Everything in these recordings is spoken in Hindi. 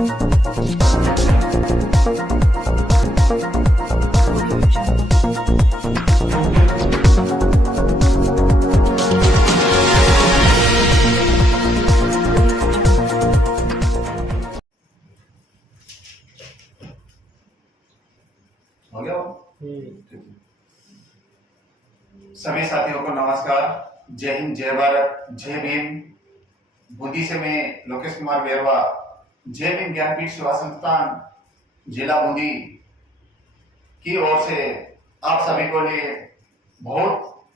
हो गया। सभी साथियों को नमस्कार, जय हिंद, जय भारत, जय भीम। बूंदी से मैं लोकेश कुमार बेरवा, जय भीम ज्ञानपीठ सेवा संस्थान जिला बूंदी की ओर से आप सभी को लिए बहुत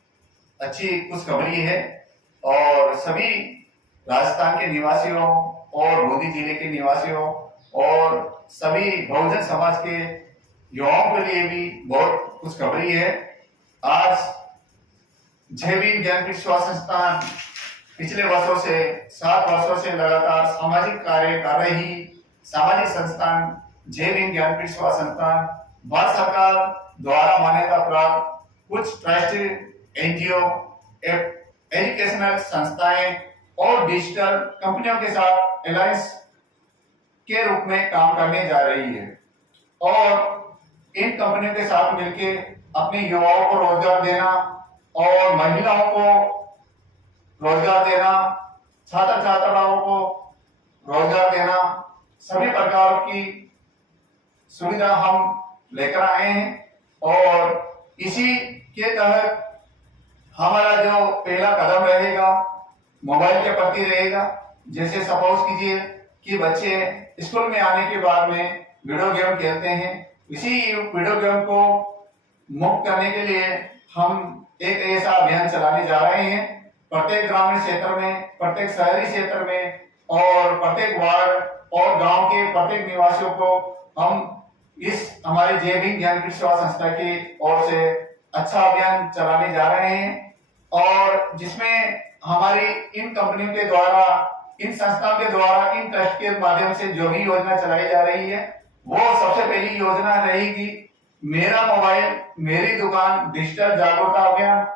अच्छी खुशखबरी है। और सभी राजस्थान के निवासियों और बूंदी जिले के निवासियों और सभी बहुजन समाज के युवाओं के लिए भी बहुत खुशखबरी है। आज जय भीम ज्ञानपीठ सेवा संस्थान पिछले वर्षों से 7 वर्षों से लगातार सामाजिक कार्य कर रही सामाजिक संस्थान जय भीम ज्ञानपीठ सेवा संस्थान भारत सरकार द्वारा मान्यता प्राप्त कुछ ट्रस्ट, एनजीओ, एजुकेशनल संस्थाएं और डिजिटल कंपनियों के साथ अलायंस के रूप में काम करने जा रही है। और इन कंपनियों के साथ मिलकर अपने युवाओं को रोजगार देना और महिलाओं को रोजगार देना, छात्र छात्राओं को रोजगार देना, सभी प्रकार की सुविधा हम लेकर आए हैं। और इसी के तहत हमारा जो पहला कदम रहेगा मोबाइल के प्रति रहेगा। जैसे सपोज कीजिए कि बच्चे स्कूल में आने के बाद में वीडियो गेम खेलते हैं, इसी वीडियो गेम को मुक्त करने के लिए हम एक ऐसा अभियान चलाने जा रहे हैं। प्रत्येक ग्रामीण क्षेत्र में, प्रत्येक शहरी क्षेत्र में और प्रत्येक वार्ड और गांव के प्रत्येक निवासियों को हम इस हमारे जय भीम ज्ञानपीठ सेवा संस्था की ओर से अच्छा अभियान चलाने जा रहे हैं। और जिसमें हमारी इन कंपनियों के द्वारा, इन संस्थाओं के द्वारा, इन ट्रस्ट के माध्यम से जो भी योजना चलाई जा रही है वो सबसे पहली योजना रहेगी मेरा मोबाइल मेरी दुकान डिजिटल जागरूकता अभियान।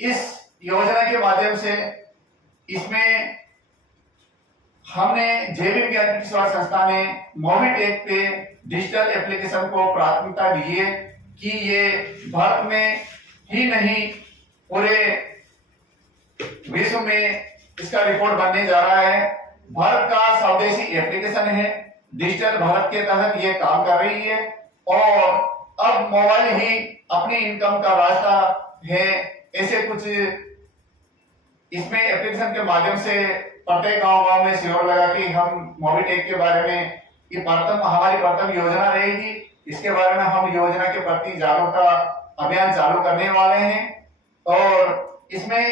इस योजना के माध्यम से इसमें हमने जय भीम ज्ञानपीठ सेवा संस्था ने मोबीटेक पे डिजिटल एप्लीकेशन को प्राथमिकता दी है कि ये भारत में ही नहीं पूरे विश्व में इसका रिकॉर्ड बनने जा रहा है। भारत का स्वदेशी एप्लीकेशन है, डिजिटल भारत के तहत ये काम कर रही है। और अब मोबाइल ही अपनी इनकम का रास्ता है, ऐसे कुछ इसमें एप्लीकेशन के माध्यम से प्रत्येक गांव में शिविर लगा के हम मोबीटेक के बारे में ये हमारी प्रथम योजना रहेगी। इसके बारे में हम योजना के प्रति जागरूकता अभियान चालू करने वाले हैं। और इसमें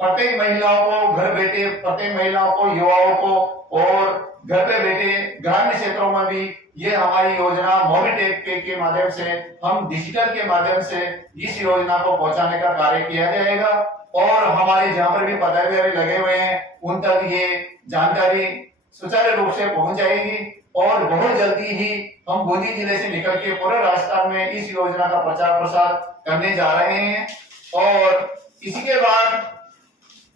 प्रत्येक महिलाओं को घर बैठे, प्रत्येक महिलाओं को, युवाओं को और घर पे बैठे ग्रामीण क्षेत्रों में भी ये हमारी योजना मोबीटेक के माध्यम से हम डिजिटल के माध्यम से इस योजना को पहुंचाने का कार्य किया जाएगा। और हमारे जहां पर भी पदाधिकारी लगे हुए हैं उन तक ये जानकारी सुचारू रूप से पहुंच जाएगी। और बहुत जल्दी ही हम बूंदी जिले से निकल के पूरे राजस्थान में इस योजना का प्रचार प्रसार करने जा रहे हैं। और इसी के बाद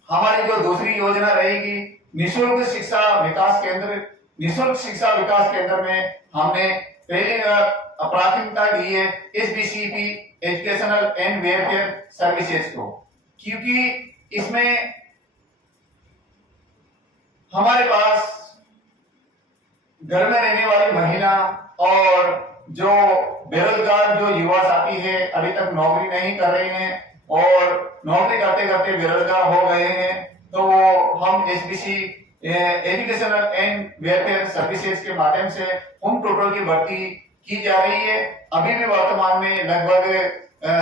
हमारी जो दूसरी योजना रहेगी निःशुल्क शिक्षा विकास केंद्र। निःशुल्क शिक्षा विकास केंद्र में हमने पहले प्राथमिकता दी है एसबीसीपी एजुकेशनल एंड वेलफेयर सर्विसेज को, क्योंकि इसमें हमारे पास घर में रहने वाली महिला और जो बेरोजगार जो युवा साथी है अभी तक नौकरी नहीं कर रहे हैं और नौकरी करते करते बेरोजगार हो गए हैं, तो वो हम SBC educational and welfare services के माध्यम से उन टोटल की भर्ती की जा रही है। अभी भी वर्तमान में लगभग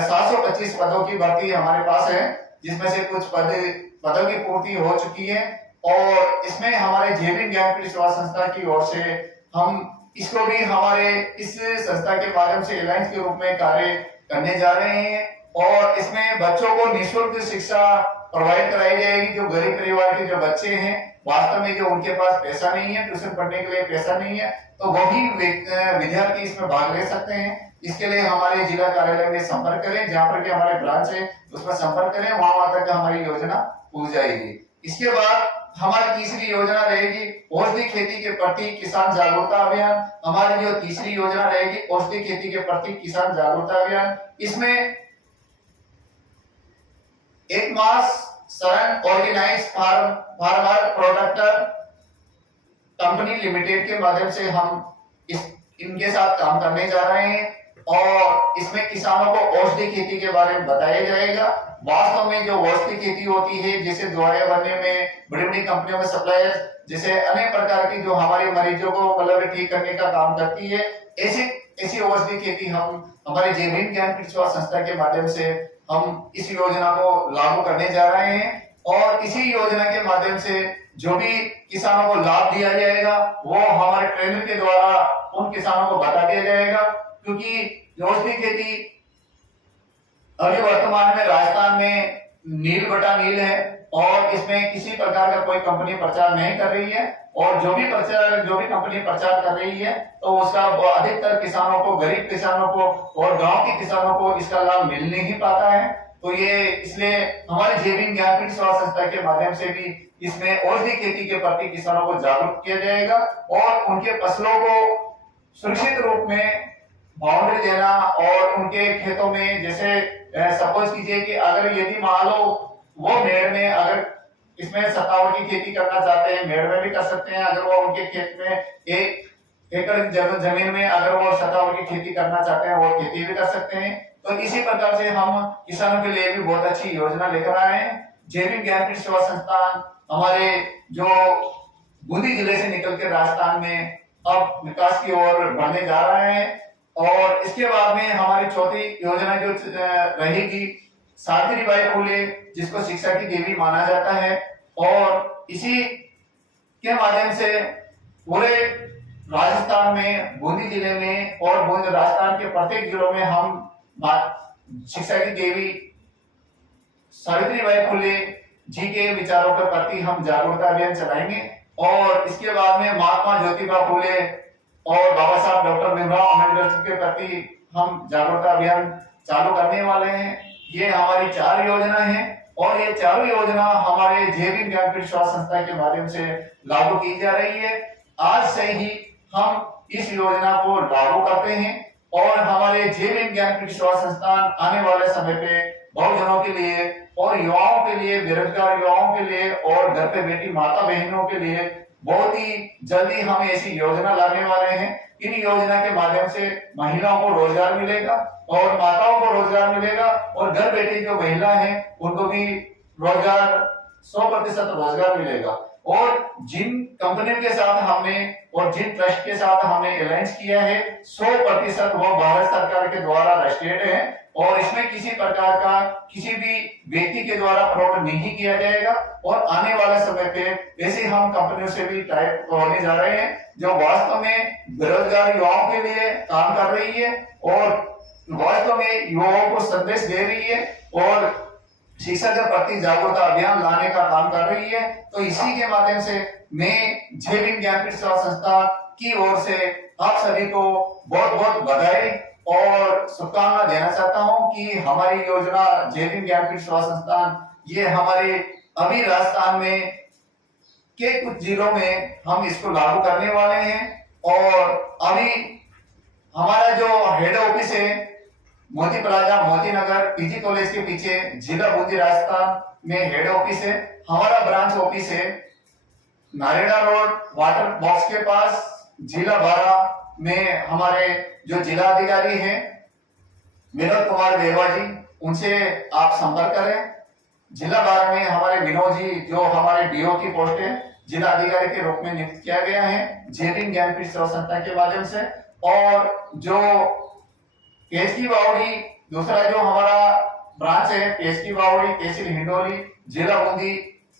725 पदों की भर्ती हमारे पास है, जिसमें से कुछ पदों की पूर्ति हो चुकी है। और इसमें हमारे जय भीम ज्ञानपीठ सेवा संस्था की ओर से हम इसको भी हमारे इस संस्था के माध्यम से अलायंस के रूप में कार्य करने जा रहे हैं। और इसमें बच्चों को निःशुल्क शिक्षा प्रोवाइड कराई जाएगी। जो गरीब परिवार के जो बच्चे हैं, वास्तव में जो उनके पास पैसा नहीं है, ट्यूशन पढ़ने के लिए पैसा नहीं है, तो वो भी विद्यार्थी इसमें भाग ले सकते हैं। इसके लिए हमारे जिला कार्यालय में संपर्क करें, जहां पर भी हमारे ब्रांच है उसमें संपर्क करें, वहां तक हमारी योजना पहुंच जाएगी। इसके बाद हमारी तीसरी योजना रहेगी औषधि खेती के प्रति किसान जागरूकता अभियान। हमारी जो तीसरी योजना रहेगी औषधि खेती के प्रति किसान जागरूकता अभियान। इसमें एक मास शरण ऑर्गेनाइज फार्मर प्रोडक्टर कंपनी लिमिटेड के माध्यम से हम इनके साथ काम करने जा रहे हैं और इसमें किसानों को औषधि खेती के बारे में बताया जाएगा। वास्तव में जो औषधि खेती होती है, जैसे दवाइयां बनने में बड़ी बड़ी कंपनियों में सप्लायर, जैसे अनेक प्रकार की जो हमारे मरीजों को मतलब ठीक करने का काम करती है, ऐसी औषधि खेती हम हमारे जय भीम ज्ञानपीठ सेवा संस्था के माध्यम से हम इस योजना को लागू करने जा रहे हैं और इसी योजना के माध्यम से जो भी किसानों को लाभ दिया जाएगा वो हमारे ट्रेनर के द्वारा उन किसानों को बता दिया जाएगा। क्योंकि औषधि खेती अभी वर्तमान में राजस्थान में नील बटा नील है और इसमें किसी प्रकार का कोई कंपनी प्रचार नहीं कर रही है और जो भी कंपनी प्रचार कर रही है तो उसका अधिकतर किसानों को, गरीब किसानों को और गांव के किसानों को इसका लाभ मिल नहीं पाता है। तो ये इसलिए हमारे जय भीम ज्ञानपीठ सेवा संस्था के माध्यम से भी इसमें औषधि खेती के प्रति किसानों को जागरूक किया जाएगा और उनके फसलों को सुरक्षित रूप में बाउंड्री देना और उनके खेतों में, जैसे सपोज कीजिए कि अगर यदि मान लो वो मेड़ में अगर इसमें सतावर की खेती करना चाहते हैं, मेड़ में भी कर सकते हैं। अगर वो उनके खेत में 1 एकड़ जमीन में अगर वो सतावर की खेती करना चाहते हैं, वो खेती भी कर सकते हैं। तो इसी प्रकार से हम किसानों के लिए भी बहुत अच्छी योजना लेकर आए हैं। जय भीम ज्ञानपीठ सेवा संस्थान हमारे जो बूंदी जिले से निकलकर राजस्थान में अब विकास की ओर बढ़ने जा रहे हैं। और इसके बाद में हमारी चौथी योजना जो रहेगी सावित्रीबाई फुले, जिसको शिक्षा की देवी माना जाता है और इसी के माध्यम से पूरे राजस्थान में, बूंदी जिले में और राजस्थान के प्रत्येक जिलों में हम शिक्षा की देवी सावित्रीबाई फुले जी के विचारों के प्रति हम जागरूकता अभियान चलाएंगे। और इसके बाद में महात्मा ज्योतिबा फुले और बाबा साहब डॉक्टर भीमराव अम्बेडकर के प्रति हम जागरूकता अभियान चालू करने वाले हैं। ये हमारी 4 योजना है और ये चारों योजना हमारे जय भीम ज्ञानपीठ सेवा संस्था के माध्यम से लागू की जा रही है। आज से ही हम इस योजना को लागू करते हैं और हमारे जय भीम ज्ञानपीठ सेवा संस्थान आने वाले समय पे बहुजनों के लिए और युवाओं के लिए, बेरोजगार युवाओं के लिए और घर पे बेटी माता बहनों के लिए बहुत ही जल्दी हम ऐसी योजना लाने वाले हैं। इन योजना के माध्यम से महिलाओं को रोजगार मिलेगा और माताओं को रोजगार मिलेगा और घर बैठी जो महिला है उनको भी रोजगार 100% रोजगार मिलेगा। और जिन कंपनियों के साथ हमने और जिन ट्रस्ट के साथ हमने अलायंस किया है 100% वो भारत सरकार के द्वारा रजिस्टर्ड है और इसमें किसी प्रकार का किसी भी व्यक्ति के द्वारा फ्रॉड नहीं किया जाएगा। और आने वाले समय पे ऐसे हम कंपनियों से भी टाइप होने जा रहे हैं जो वास्तव में बेरोजगार युवाओं के लिए काम कर रही है और वास्तव में युवाओं को संदेश दे रही है और शिक्षा के प्रति जागरूकता अभियान लाने का काम कर रही है। तो इसी के माध्यम से मैं जय भीम ज्ञानपीठ सेवा संस्था की ओर से आप सभी को बहुत बहुत बधाई और शुभकामना देना चाहता हूं कि हमारी योजना जय भीम ज्ञानपीठ सेवा संस्थान ये हमारे अभी राजस्थान में के कुछ जिलों में हम इसको लागू करने वाले हैं। और अभी हमारा जो हेड ऑफिस है मोती plaza, Moti Nagar, PG college के पीछे, जिला बूंदी राजस्थान में हेड ऑफिस है। हमारा ब्रांच ऑफिस है नारेड़ा रोड वाटर बॉक्स के पास, जिला 12 में। हमारे जो जिला अधिकारी हैं विनोद कुमार बेवा जी, उनसे आप संपर्क करें। जिला 12 में हमारे विनोद जी जो हमारे डीओ की पोस्ट है जिला अधिकारी के रूप में नियुक्त किया गया है जय भीम ज्ञानपीठ सेवा संस्था के माध्यम से। और जो केसरी बावड़ी दूसरा जो हमारा ब्रांच है केसरी बावड़ी, तहसील हिंडोली, जिला बूंदी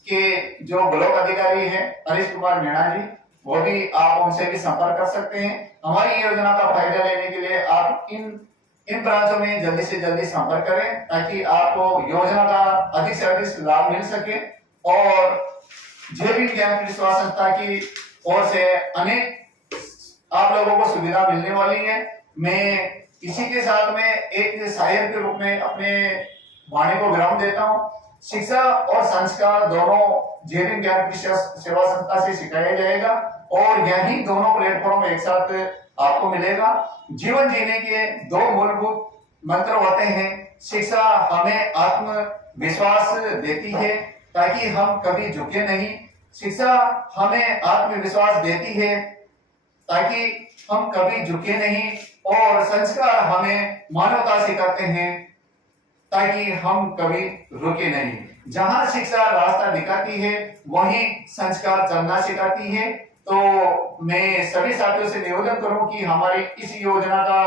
के जो ब्लॉक अधिकारी हैं हरीश कुमार मीणा जी, वो भी आप उनसे भी संपर्क कर सकते हैं। हमारी योजना का फायदा लेने के लिए आप इन ब्रांचों में जल्दी से जल्दी संपर्क करें ताकि आपको योजना का अधिक से अधिक लाभ मिल सके। और जय भीम ज्ञानपीठ सेवा संस्था की ओर से अनेक आप लोगों को सुविधा मिलने वाली है। मैं इसी के साथ में एक शायर के रूप में अपने वाणी को विराम देता हूं। शिक्षा और संस्कार दोनों जय भीम ज्ञानपीठ सेवा संस्था से सिखाया जाएगा और यही दोनों प्लेटफॉर्म एक साथ आपको मिलेगा। जीवन जीने के दो मूलभूत मंत्र होते हैं। शिक्षा हमें आत्मविश्वास देती है ताकि हम कभी झुके नहीं। शिक्षा हमें आत्मविश्वास देती है ताकि हम कभी झुके नहीं और संस्कार हमें मानवता सिखाते हैं ताकि हम कभी रुके नहीं। जहां शिक्षा रास्ता दिखाती है वहीं संस्कार चलना सिखाती है। तो मैं सभी साथियों से निवेदन करूं कि हमारी इस योजना का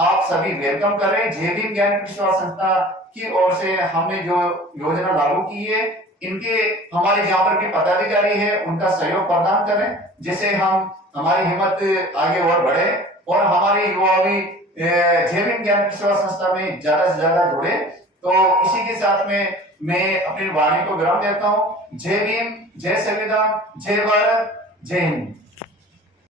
आप सभी वेलकम करें। जय भीम ज्ञानपीठ सेवा संस्था की ओर से हमने जो योजना लागू की है, इनके हमारे जहां पर भी पदाधिकारी है उनका सहयोग प्रदान करें, जिससे हम हमारी हिम्मत आगे और बढ़े और हमारे युवा भी जय भीम ज्ञानपीठ सेवा संस्था में ज्यादा से ज्यादा जुड़े। तो इसी के साथ में मैं अपनी वाणी को विराम देता हूं। जय भीम, जय संविधान, जय भारत, जय हिंद।